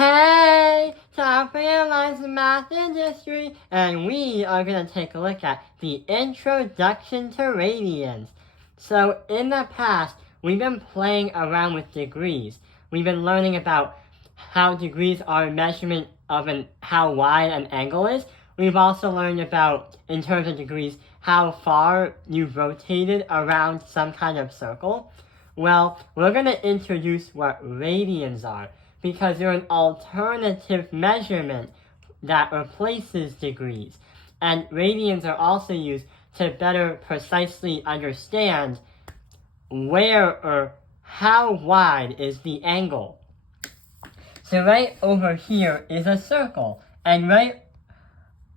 Hey, top analyze the math industry, and we are going to take a look at the introduction to radians. So in the past, we've been playing around with degrees. We've been learning about how degrees are a measurement of how wide an angle is. We've also learned about, in terms of degrees, how far you've rotated around some kind of circle. Well, we're going to introduce what radians are, because they're an alternative measurement that replaces degrees. And radians are also used to better precisely understand where or how wide is the angle. So right over here is a circle, and right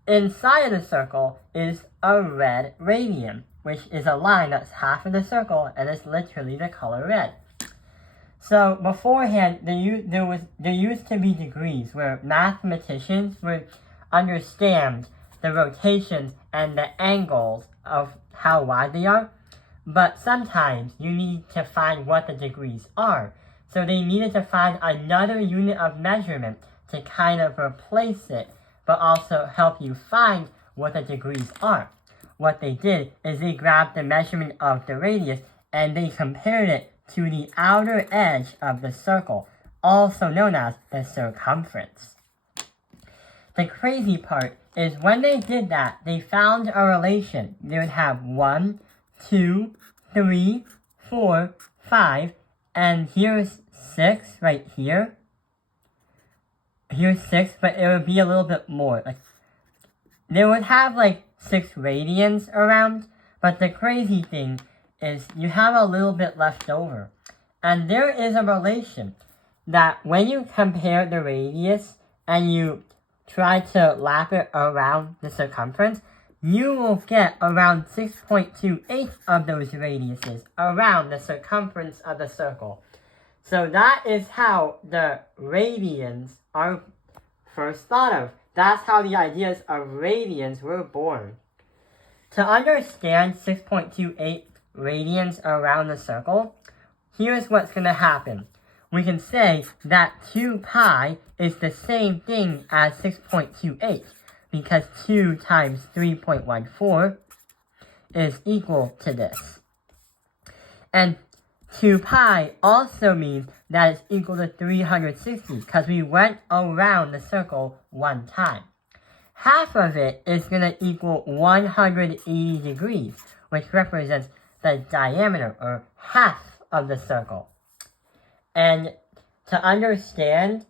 inside of the circle is a red radian, which is a line that's half of the circle and is literally the color red. So beforehand, there used to be degrees where mathematicians would understand the rotations and the angles of how wide they are, but sometimes you need to find what the degrees are. So they needed to find another unit of measurement to kind of replace it, but also help you find what the degrees are. What they did is they grabbed the measurement of the radius and they compared it to the outer edge of the circle, also known as the circumference. The crazy part is when they did that, they found a relation. They would have 1, 2, 3, 4, 5, and here's 6 right here. Here's 6, but it would be a little bit more. They would have 6 radians around, but the crazy thing is you have a little bit left over. And there is a relation that when you compare the radius and you try to lap it around the circumference, you will get around 6.28 of those radiuses around the circumference of the circle. So that is how the radians are first thought of. That's how the ideas of radians were born. To understand 6.28 radians around the circle, here's what's going to happen. We can say that 2 pi is the same thing as 6.28, because 2 times 3.14 is equal to this. And 2 pi also means that it's equal to 360, because we went around the circle 1 time. Half of it is going to equal 180 degrees, which represents the diameter, or half of the circle. And to understand,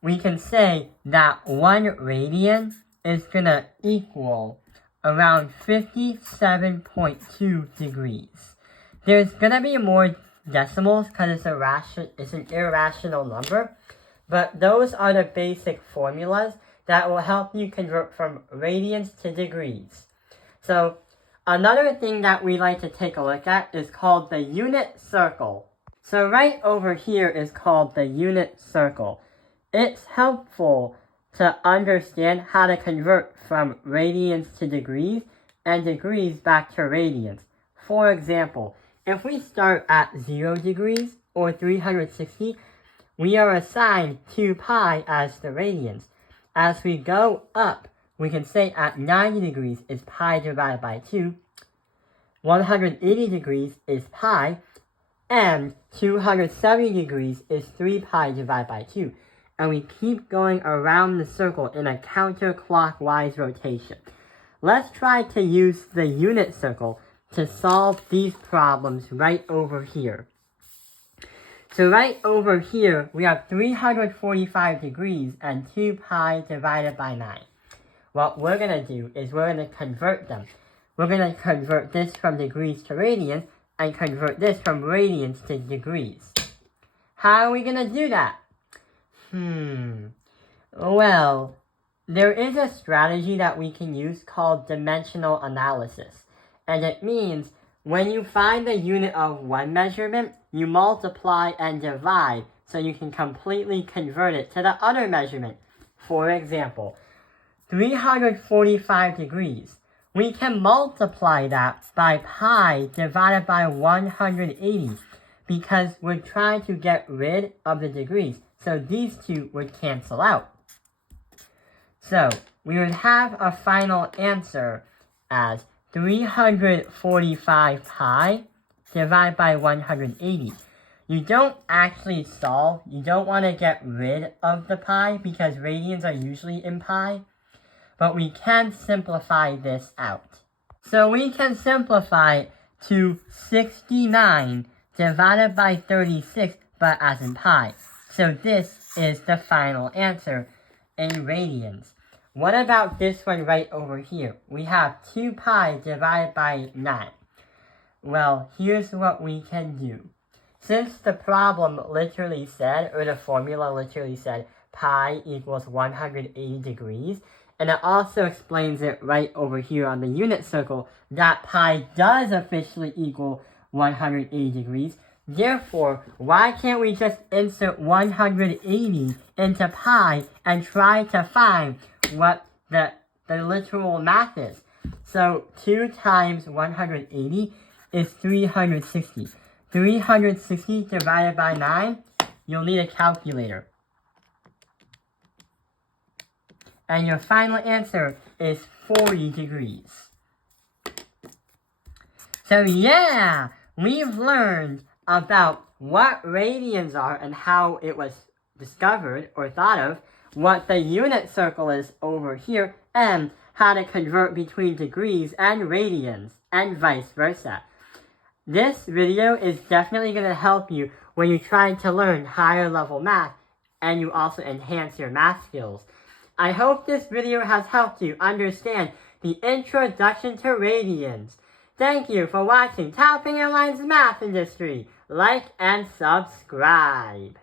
we can say that 1 radian is going to equal around 57.2 degrees. There's going to be more decimals because it's an irrational number, but those are the basic formulas that will help you convert from radians to degrees. So another thing that we like to take a look at is called the unit circle. So right over here is called the unit circle. It's helpful to understand how to convert from radians to degrees and degrees back to radians. For example, if we start at 0 degrees or 360, we are assigned 2 pi as the radians. As we go up, we can say at 90 degrees is pi divided by 2, 180 degrees is pi, and 270 degrees is 3 pi divided by 2. And we keep going around the circle in a counterclockwise rotation. Let's try to use the unit circle to solve these problems right over here. So right over here, we have 345 degrees and 2 pi divided by 9. What we're going to do is we're going to convert them. We're going to convert this from degrees to radians and convert this from radians to degrees. How are we going to do that? Well, there is a strategy that we can use called dimensional analysis. And it means when you find the unit of one measurement, you multiply and divide so you can completely convert it to the other measurement. For example, 345 degrees. We can multiply that by pi divided by 180 because we're trying to get rid of the degrees. so these two would cancel out. So we would have a final answer as 345 pi divided by 180. You don't actually solve, you don't want to get rid of the pi because radians are usually in pi, but we can simplify this out. So we can simplify it to 69 divided by 36, but as in pi. So this is the final answer in radians. What about this one right over here? We have 2 pi divided by 9. Well, here's what we can do. Since the problem literally said, or the formula literally said, pi equals 180 degrees, and it also explains it right over here on the unit circle, that pi does officially equal 180 degrees. Therefore, why can't we just insert 180 into pi and try to find what the literal math is? So 2 times 180 is 360. 360 divided by 9, you'll need a calculator. And your final answer is 40 degrees. So yeah, we've learned about what radians are and how it was discovered or thought of, what the unit circle is over here, and how to convert between degrees and radians, and vice versa. This video is definitely going to help you when you're trying to learn higher level math, and you also enhance your math skills. I hope this video has helped you understand the introduction to radians. Thank you for watching Topping Airlines Math Industry. Like and subscribe.